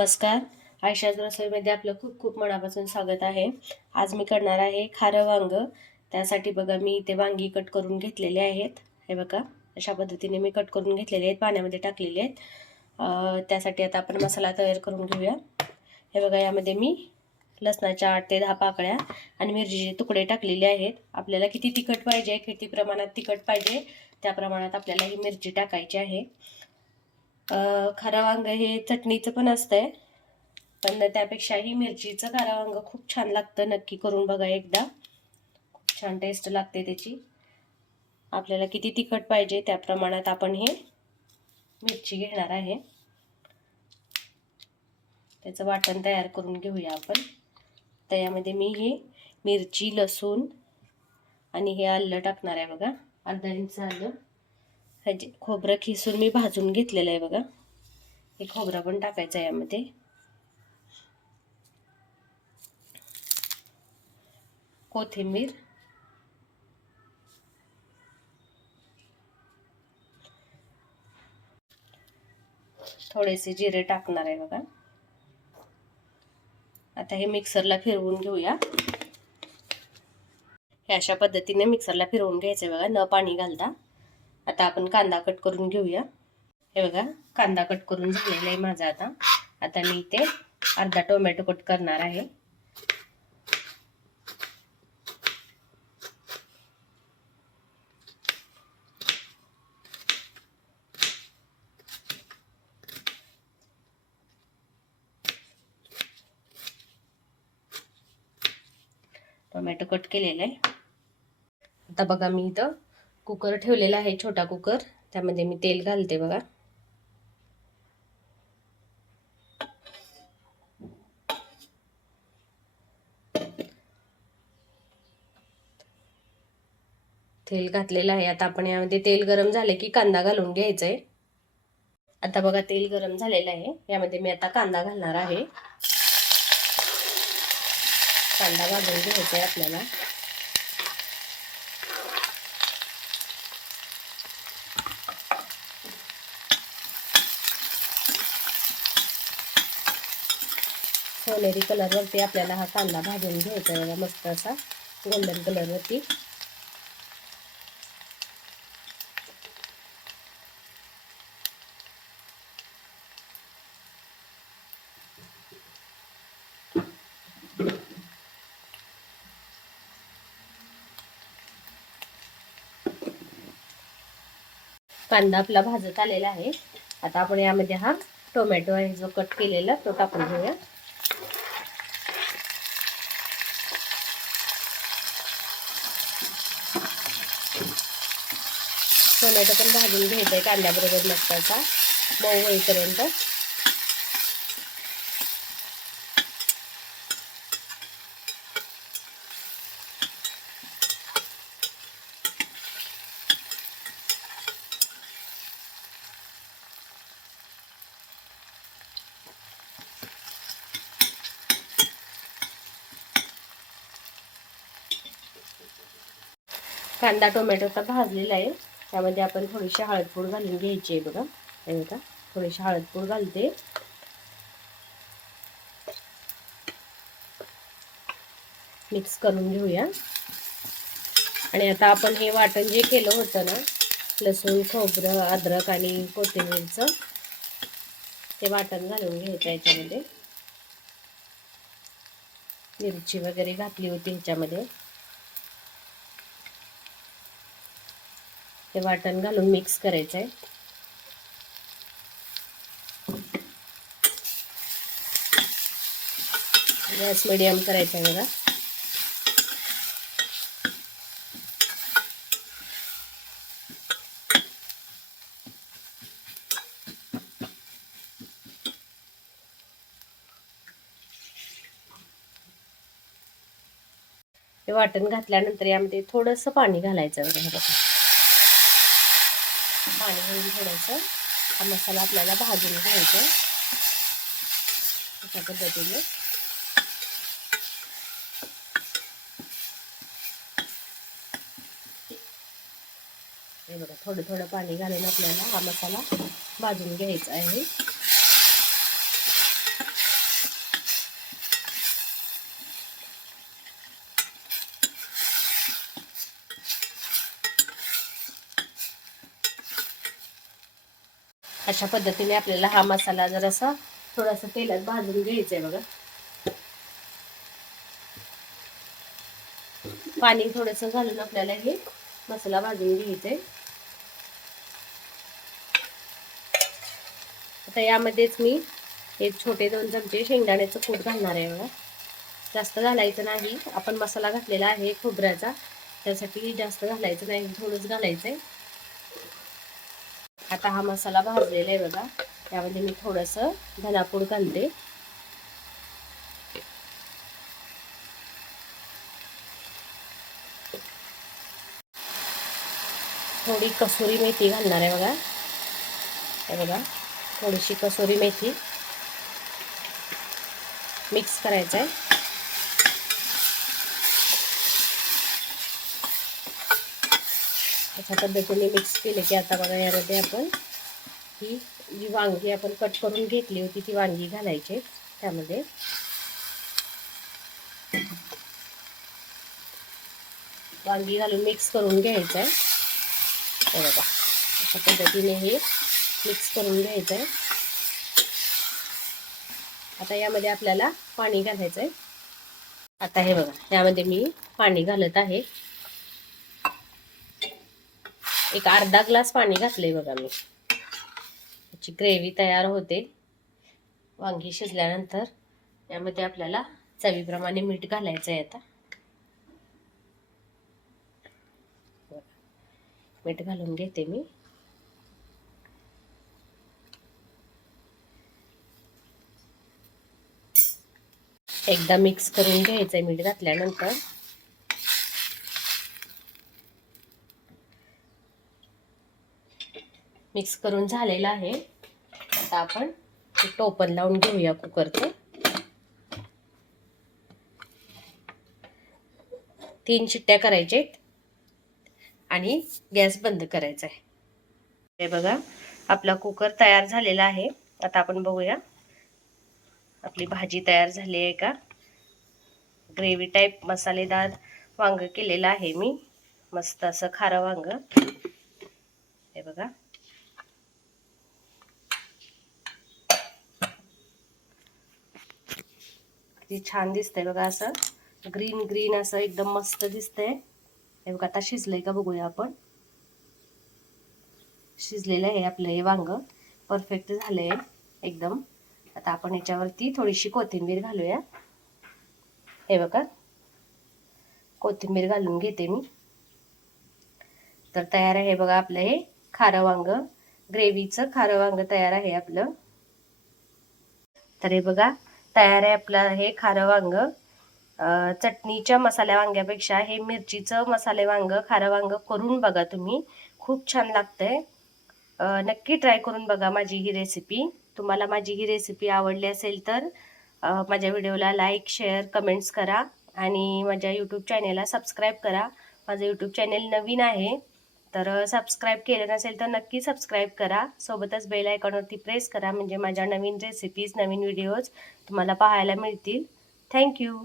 नमस्कार. आयशाच रसोईमध्ये आपलं खूप खूप मनापासून स्वागत आहे. आज मी करणार आहे खारं वांग. त्यासाठी बघा मी इथे वांगी कट करून घेतलेले आहेत. हे बघा अशा पद्धतीने मी कट करून घेतलेले आहेत, पाण्यामध्ये टाकलेले आहेत. त्यासाठी आता आपण मसाला तयार करून घेऊया. हे बघा यामध्ये मी लसणाच्या 8 ते 10 पाकळ्या आणि मिरचीचे तुकडे टाकलेले आहेत. आपल्याला किती तिखट पाहिजे, किती प्रमाणात तिखट पाहिजे त्या प्रमाणात आपल्याला ही मिरची टाकायची आहे. खारं वांग हे चटणीचं पण असतंय, पण त्यापेक्षाही मिरचीचं खारं वांग खूप छान लागतं. नक्की करून बघा एकदा, खूप छान टेस्ट लागते त्याची. आपल्याला किती तिखट पाहिजे त्या प्रमाणात आपण हे मिरची घेणार आहे. त्याचं वाटण तयार करून घेऊया आपण. त्यामध्ये मी ही मिरची, लसूण आणि हे आलं टाकणार आहे बघा. अर्धा इंच आलं. ह्याचे खोबरं खिसून मी भाजून घेतलेलं आहे बघा. हे खोबरं पण टाकायचं आहे यामध्ये. कोथिंबीर, थोडेसे जिरे टाकणार आहे बघा. आता हे मिक्सरला फिरवून घेऊया. हे अशा पद्धतीने मिक्सरला फिरवून घ्यायचं आहे बघा, न पाणी घालता. आता आपण कांदा कट करून घेऊया. हे बघा कांदा कट करून झालेला आहे माझा. आता मी इथे अर्धा टोमॅटो कट करणार आहे. टोमॅटो कट केलेला आहे. आता बघा मी इथं कुकर ठेवलेला आहे, छोटा कुकर. त्यामध्ये मी तेल घालते बघा. तेल घातलेलं आहे. आता आपण यामध्ये तेल गरम झाले की कांदा घालून घ्यायचा आहे. आता बघा तेल गरम झालेलं आहे. यामध्ये मी आता कांदा घालणार आहे. कांदा भाजून घ्यायचा आहे आपल्याला. सोनेरी कलरवरती आपल्याला हा कांदा भाजून घ्यायचा आहे, मस्त असा गोल्डन कलरवरती. कांदा आपला भाजत आलेला आहे. आता आपण यामध्ये हा टोमॅटो आहे जो कट केलेला तो टाकून घेऊया. टोमॅटो पण भाजून घ्यायचा आहे कांद्याबरोबर मस्त असा मऊ होईपर्यंत. कांदा टोमॅटो तर भाजलेला आहे. त्यामध्ये आपण थोडीशी हळदपूड घालून घ्यायची आहे बघा. हे बघा थोडीशी हळदपूड घालते. मिक्स करून घेऊया. आणि आता आपण हे वाटण जे केलं होतं ना, लसूण, खोबरं, अद्रक आणि कोथिंबीरचं, ते वाटण घालून घ्यायचं याच्यामध्ये. मिरची वगैरे घातली होती ह्याच्यामध्ये. ते वाटण घालून मिक्स करायचं आहे. गॅस मीडियम करायचा आहे बघा. हे वाटण घातल्यानंतर यामध्ये थोडंसं पाणी घालायचं बघा. पाणी घालून थोडंसं हा मसाला आपल्याला भाजून घ्यायचा अशा पद्धतीने. हे बघा थोडं थोडं पाणी घालून आपल्याला हा मसाला भाजून घ्यायचा आहे. अशा पद्धतीने आपल्याला हा मसाला जरासा थोडासा तेलात भाजून घ्यायचा आहे बघा. पाणी थोडंसं घालून आपल्याला हे मसाला भाजून घ्यायचा आहे. आता यामध्येच मी एक छोटे 2 चमचे शेंगदाण्याचं कूट घालणार आहे बघा. जास्त घालायचं नाही, आपण मसाला घातलेला आहे खोबऱ्याचा, त्यासाठी जास्त घालायचं नाही, थोडंच घालायचंय. आता हा मसाला भाजलेला आहे बघा. यामध्ये मी थोडंसं धनापूड घालते. थोडी कसुरी मेथी घालणार आहे बघा. हे बघा, थोडीशी कसुरी मेथी मिक्स करायचं आहे. अशा पद्धतीने मिक्स केले की आता बघा यामध्ये आपण ही जी वांगी आपण कट करून घेतली होती ती वांगी घालायची त्यामध्ये. वांगी घालून मिक्स करून घ्यायचं आहे. हे बघा, अशा पद्धतीने हे मिक्स करून घ्यायचं आहे. आता यामध्ये आपल्याला पाणी घालायचं आहे. आता हे बघा, यामध्ये मी पाणी घालत आहे. एक अर्धा ग्लास पाणी घातलंय बघा मी. याची ग्रेव्ही तयार होते वांगी शिजल्यानंतर. यामध्ये आपल्याला चवीप्रमाणे मीठ घालायचं आहे. आता मीठ घालून घेते मी. एकदा मिक्स करून घ्यायचंय मीठ घातल्यानंतर. मिक्स करून झालेलं आहे. आता आपण टोपण लावून घेऊया कुकरचं. 3 शिट्ट्या करायचे आणि गॅस बंद करायचा आहे. हे बघा, आपला कुकर तयार झालेला आहे. आता आपण बघूया आपली भाजी तयार झाली आहे का. ग्रेव्ही टाईप मसालेदार वांग केलेलं आहे मी, मस्त असं खारं वांग. हे बघा, किती छान दिसतंय बघा. असं ग्रीन ग्रीन असं एकदम मस्त दिसतंय. हे बघा, आता शिजलंय का बघूया आपण. शिजलेलं आहे आपलं हे वांग, परफेक्ट झालंय एकदम. आता आपण याच्यावरती थोडीशी कोथिंबीर घालूया. हे बघा, कोथिंबीर घालून घेते मी. तर तयार आहे बघा आपलं हे खारं वांग. ग्रेव्हीचं खारं वांग तयार आहे आपलं. तर हे बघा, तयार आहे आपलं हे खारं वांग. चटणीच्या मसाल्या वांग्यापेक्षा हे मिरचीचं मसाले वांग खारं वांग करून बघा तुम्ही, खूप छान लागतंय. नक्की ट्राय करून बघा माझी ही रेसिपी. तुम्हाला माझी ही रेसिपी आवडली असेल तर माझ्या व्हिडिओला लाईक, शेअर, कमेंट्स करा आणि माझ्या यूट्यूब चॅनेलला सबस्क्राईब करा. माझं यूट्यूब चॅनेल नवीन आहे, तर सबस्क्राईब केलं नसेल तर नक्की सबस्क्राईब करा. सोबतच बेल आयकॉनवरती प्रेस करा, म्हणजे माझ्या नवीन रेसिपीज, नवीन व्हिडिओज तुम्हाला पाहायला मिळतील. थँक्यू.